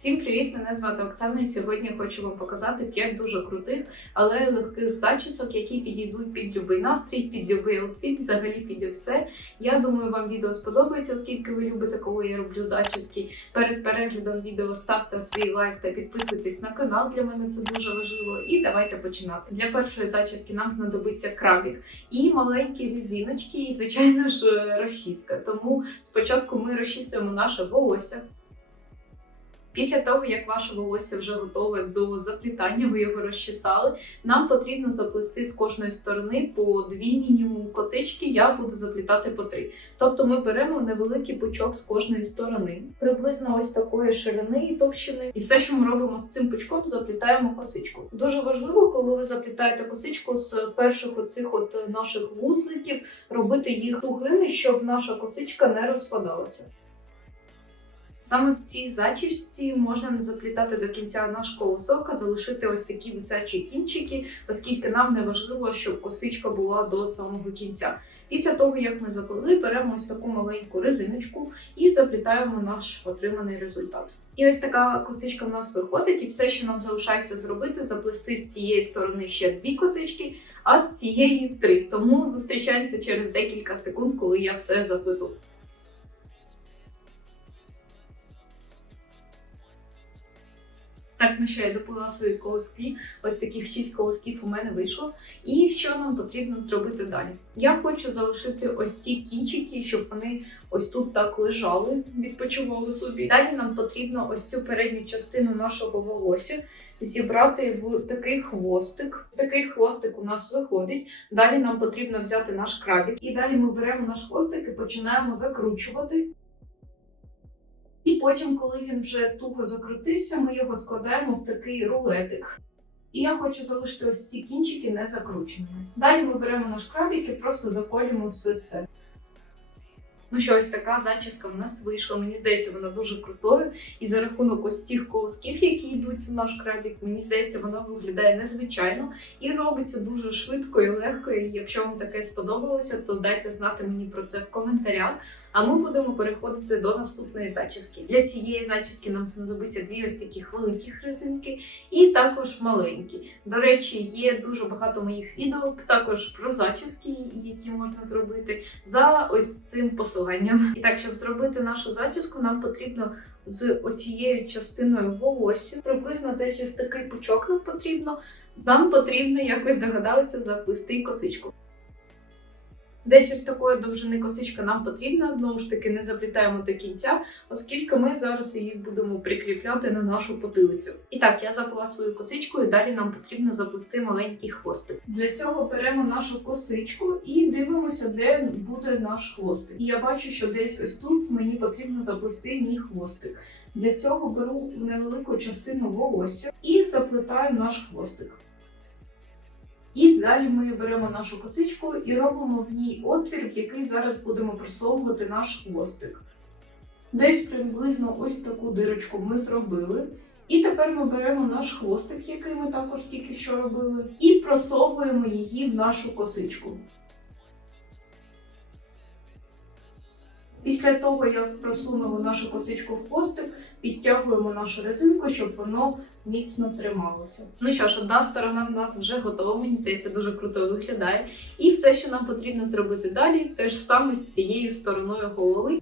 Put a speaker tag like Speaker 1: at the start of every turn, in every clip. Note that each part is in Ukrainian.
Speaker 1: Всім привіт! Мене звати Оксана, і сьогодні я хочу вам показати 5 дуже крутих, але легких зачісок, які підійдуть під будь-який настрій, під будь-який взагалі під все. Я думаю, вам відео сподобається, оскільки ви любите, коли я роблю зачіски. Перед переглядом відео ставте свій лайк та підписуйтесь на канал. Для мене це дуже важливо. І давайте починати. Для першої зачіски нам знадобиться крабік і маленькі різиночки, і звичайно ж розчіска. Тому спочатку ми розчісуємо наше волосся. Після того, як ваше волосся вже готове до заплітання, ви його розчесали, нам потрібно заплести з кожної сторони по дві мінімум косички, я буду заплітати по три. Тобто ми беремо невеликий пучок з кожної сторони, приблизно ось такої ширини і товщини. І все, що ми робимо з цим пучком, заплітаємо косичку. Дуже важливо, коли ви заплітаєте косичку з перших оцих от наших вузликів, робити їх тугими, щоб наша косичка не розпадалася. Саме в цій зачісці можна не заплітати до кінця наш колосок, а залишити ось такі висячі кінчики, оскільки нам не важливо, щоб косичка була до самого кінця. Після того, як ми заплели, беремо ось таку маленьку резиночку і заплітаємо наш отриманий результат. І ось така косичка в нас виходить, і все, що нам залишається зробити, заплести з цієї сторони ще дві косички, а з цієї три. Тому зустрічаємося через декілька секунд, коли я все заплету. Так, ну що, я доплила свої колоски. Ось таких шість колосків у мене вийшло. І що нам потрібно зробити далі? Я хочу залишити ось ці кінчики, щоб вони ось тут так лежали, відпочивали собі. Далі нам потрібно ось цю передню частину нашого волосся зібрати в такий хвостик. Такий хвостик у нас виходить. Далі нам потрібно взяти наш крабік. І далі ми беремо наш хвостик і починаємо закручувати. І потім, коли він вже туго закрутився, ми його складаємо в такий рулетик. І я хочу залишити ось ці кінчики не закрученими. Далі ми беремо наш крабік і просто заколюємо все це. Ну що, ось така зачіска в нас вийшла. Мені здається, вона дуже крутою. І за рахунок ось цих колосків, які йдуть в наш крабік, мені здається, вона виглядає незвичайно і робиться дуже швидко і легко. І якщо вам таке сподобалося, то дайте знати мені про це в коментарях. А ми будемо переходити до наступної зачіски. Для цієї зачіски нам знадобиться дві ось таких великих резинки і також маленькі. До речі, є дуже багато моїх відео, також про зачіски, які можна зробити за ось цим посиланням. І так, щоб зробити нашу зачіску, нам потрібно з оцією частиною волосся, приблизно десь ось такий пучок нам потрібно. Нам потрібно якось догадалися заплести косичку. Десь ось такої довжини косичка нам потрібна. Знову ж таки, не заплітаємо до кінця, оскільки ми зараз її будемо прикріпляти на нашу потилицю. І так, я заплела свою косичку, і далі нам потрібно заплести маленький хвостик. Для цього беремо нашу косичку і дивимося, де буде наш хвостик. І я бачу, що десь ось тут мені потрібно заплести мій хвостик. Для цього беру невелику частину волосся і заплетаю наш хвостик. І далі ми беремо нашу косичку і робимо в ній отвір, в який зараз будемо просовувати наш хвостик. Десь приблизно ось таку дирочку ми зробили. І тепер ми беремо наш хвостик, який ми також тільки що робили, і просовуємо її в нашу косичку. Після того, як просунули нашу косичку в хвостик, підтягуємо нашу резинку, щоб воно міцно трималося. Ну що ж, одна сторона в нас вже готова, мені здається, дуже круто виглядає. І все, що нам потрібно зробити далі, те ж саме з цією стороною голови.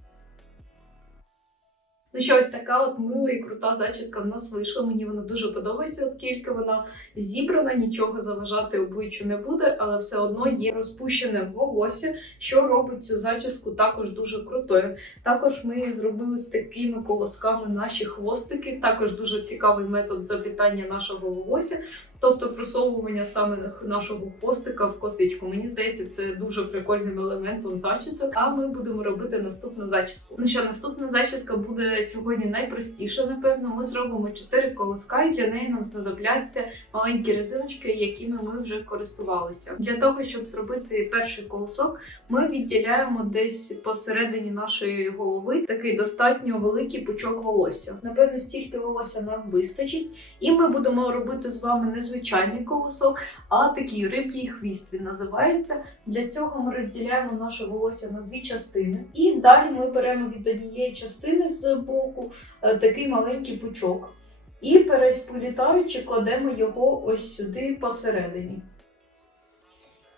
Speaker 1: Ну що, ось така от мила і крута зачіска в нас вийшла. Мені вона дуже подобається, оскільки вона зібрана, нічого заважати обличчю не буде, але все одно є розпущене волосся, що робить цю зачіску також дуже крутою. Також ми зробили з такими колосками наші хвостики. Також дуже цікавий метод заплітання нашого волосся. Тобто просовування саме нашого хвостика в косичку. Мені здається, це дуже прикольним елементом зачісок. А ми будемо робити наступну зачіску. Ну що, наступна зачіска буде сьогодні найпростіша, напевно. Ми зробимо 4 колоска, і для неї нам знадобляться маленькі резиночки, якими ми вже користувалися. Для того, щоб зробити перший колосок, ми відділяємо десь посередині нашої голови такий достатньо великий пучок волосся. Напевно, стільки волосся нам вистачить, і ми будемо робити з вами не звичайний колосок, а такий риб'їй хвіст він називається. Для цього ми розділяємо наше волосся на дві частини. І далі ми беремо від однієї частини з боку е, такий маленький пучок. І пересполітаючи, кладемо його ось сюди посередині.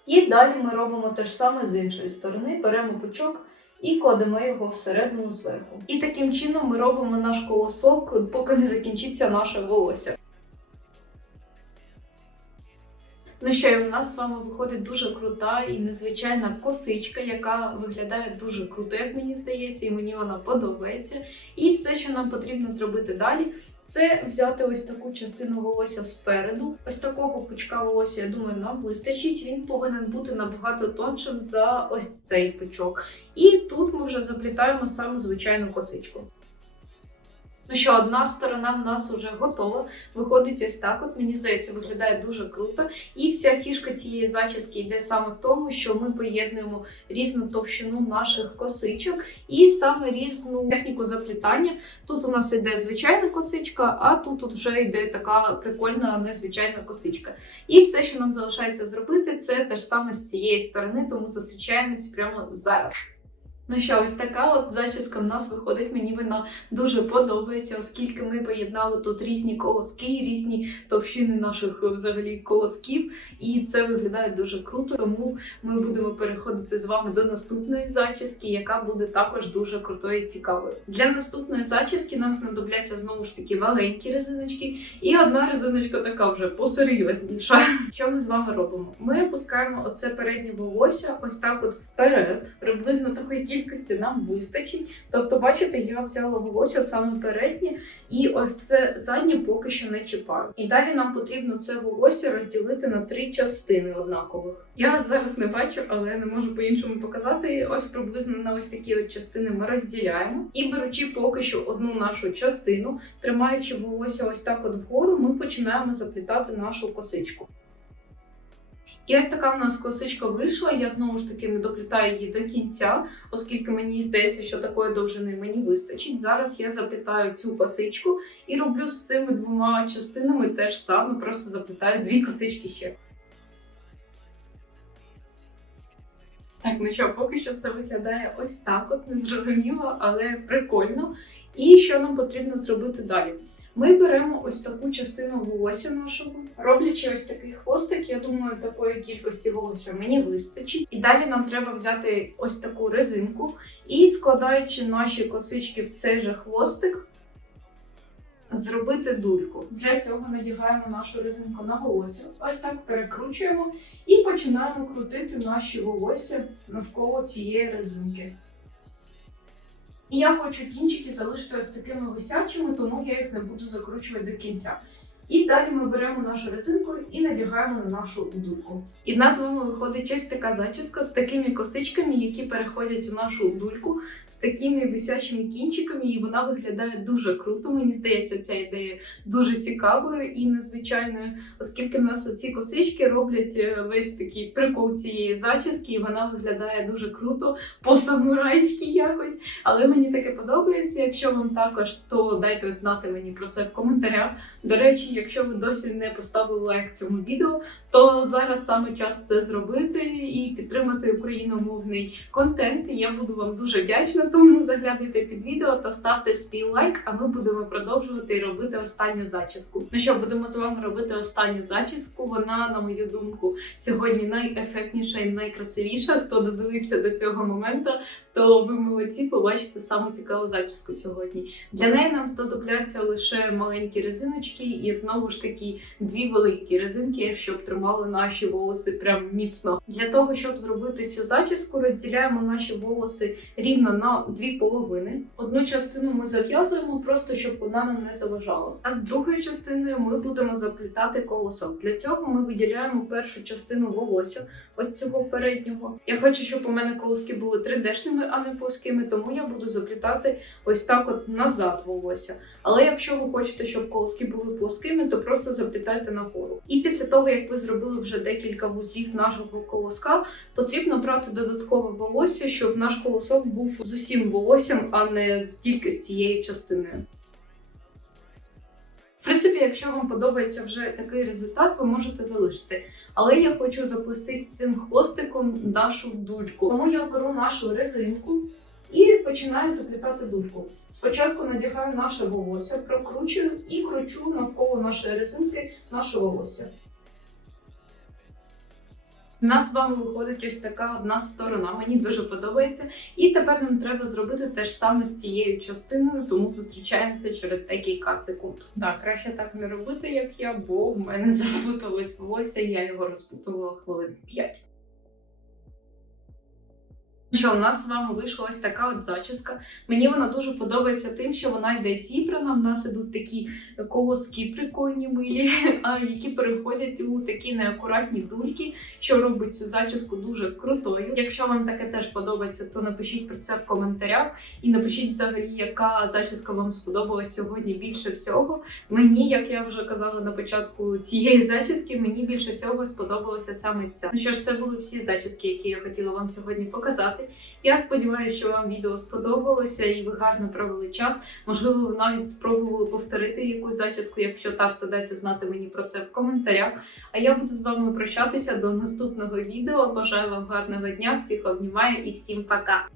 Speaker 1: І далі ми робимо те ж саме з іншої сторони, беремо пучок і кладемо його всередину зверху. І таким чином ми робимо наш колосок, поки не закінчиться наше волосся. Ну що, і у нас з вами виходить дуже крута і незвичайна косичка, яка виглядає дуже круто, як мені здається, і мені вона подобається. І все, що нам потрібно зробити далі, це взяти ось таку частину волосся спереду. Ось такого пучка волосся, я думаю, нам вистачить. Він повинен бути набагато тоншим за ось цей пучок. І тут ми вже заплітаємо саме звичайну косичку. Ну що, одна сторона в нас вже готова. Виходить ось так. От мені здається, виглядає дуже круто. І вся фішка цієї зачіски йде саме в тому, що ми поєднуємо різну товщину наших косичок і саме різну техніку заплітання. Тут у нас йде звичайна косичка, а тут вже йде така прикольна незвичайна косичка. І все, що нам залишається зробити, це те ж саме з цієї сторони, тому зустрічаємось прямо зараз. Ну що, ось така от зачіска в нас виходить. Мені вона дуже подобається, оскільки ми поєднали тут різні колоски, різні товщини наших е, взагалі колосків, і це виглядає дуже круто. Тому ми будемо переходити з вами до наступної зачіски, яка буде також дуже крутою і цікавою. Для наступної зачіски нам знадобляться знову ж таки маленькі резиночки, і одна резиночка така вже посерйозніша. Що ми з вами робимо? Ми опускаємо оце переднє волосся ось так от вперед, приблизно такої кількості нам вистачить. Тобто, бачите, я взяла волосся саме переднє, і ось це заднє поки що не чіпаю. І далі нам потрібно це волосся розділити на три частини однакових. Я зараз не бачу, але не можу по-іншому показати. Ось приблизно на ось такі от частини ми розділяємо. І беручи поки що одну нашу частину, тримаючи волосся ось так от вгору, ми починаємо заплітати нашу косичку. І ось така в нас косичка вийшла. Я знову ж таки не доплітаю її до кінця, оскільки мені здається, що такої довжини мені вистачить. Зараз я заплітаю цю косичку і роблю з цими двома частинами те ж саме, просто заплітаю дві косички ще. Так, ну що, поки що це виглядає ось так, от незрозуміло, але прикольно. І що нам потрібно зробити далі? Ми беремо ось таку частину волосся нашого, роблячи ось такий хвостик, я думаю, такої кількості волосся мені вистачить. І далі нам треба взяти ось таку резинку і складаючи наші косички в цей же хвостик, зробити дульку. Для цього надягаємо нашу резинку на волосся, ось так перекручуємо і починаємо крутити наші волосся навколо цієї резинки. І я хочу кінчики залишити ось такими висячими, тому я їх не буду закручувати до кінця. І далі ми беремо нашу резинку і надягаємо на нашу дульку. І в нас з вами виходить ось така зачіска з такими косичками, які переходять у нашу дульку, з такими висячими кінчиками, і вона виглядає дуже круто. Мені здається, ця ідея дуже цікавою і незвичайною, оскільки в нас оці косички роблять е, весь такий прикол цієї зачіски, і вона виглядає дуже круто, по-самурайськи якось. Але мені таке подобається. Якщо вам також, то дайте знати мені про це в коментарях. До речі, якщо ви досі не поставили лайк цьому відео, то зараз саме час це зробити і підтримати україномовний контент. Я буду вам дуже вдячна. Тому заглядайте під відео та ставте свій лайк. А ми будемо продовжувати і робити останню зачіску. Ну що, будемо з вами робити останню зачіску. Вона, на мою думку, сьогодні найефектніша і найкрасивіша. Хто додивився до цього моменту, то ви молодці, побачите саму цікаву зачіску сьогодні. Для неї нам знадобляться лише маленькі резиночки і знову ж таки дві великі резинки, щоб тримали наші волоси прям міцно. Для того, щоб зробити цю зачіску, розділяємо наші волоси рівно на дві половини. Одну частину ми зав'язуємо, просто щоб вона нам не заважала. А з другою частиною ми будемо заплітати колосок. Для цього ми виділяємо першу частину волосся, ось цього переднього. Я хочу, щоб у мене колоски були 3D-шними, а не плоскими, тому я буду заплітати ось так от назад волосся. Але якщо ви хочете, щоб колоски були плоскими, то просто заплітайте нагору. І після того, як ви зробили вже декілька вузлів нашого колоска, потрібно брати додаткове волосся, щоб наш колосок був з усім волоссям, а не тільки з цією частиною. В принципі, якщо вам подобається вже такий результат, ви можете залишити. Але я хочу заплести з цим хвостиком нашу дульку. Тому я беру нашу резинку і починаю заплітати дульку. Спочатку надягаю наше волосся, прокручую і кручу навколо нашої резинки наше волосся. У нас з вами виходить ось така одна сторона. Мені дуже подобається. І тепер нам треба зробити те ж саме з цією частиною, тому зустрічаємося через декілька секунд. Так, краще так не робити, як я, бо в мене запуталось волосся, я його розпутувала хвилин 5. Що у нас з вами вийшла ось така от зачіска. Мені вона дуже подобається тим, що вона йде зібрана. В нас ідуть такі колоски прикольні милі, а які переходять у такі неакуратні дульки, що робить цю зачіску дуже крутою. Якщо вам таке теж подобається, то напишіть про це в коментарях і напишіть взагалі, яка зачіска вам сподобалась сьогодні більше всього. Мені, як я вже казала на початку цієї зачіски, мені більше всього сподобалася саме ця. Ну що ж, це були всі зачіски, які я хотіла вам сьогодні показати. Я сподіваюся, що вам відео сподобалося і ви гарно провели час. Можливо, ви навіть спробували повторити якусь зачіску. Якщо так, то дайте знати мені про це в коментарях. А я буду з вами прощатися до наступного відео. Бажаю вам гарного дня, всіх обнімаю і всім пока!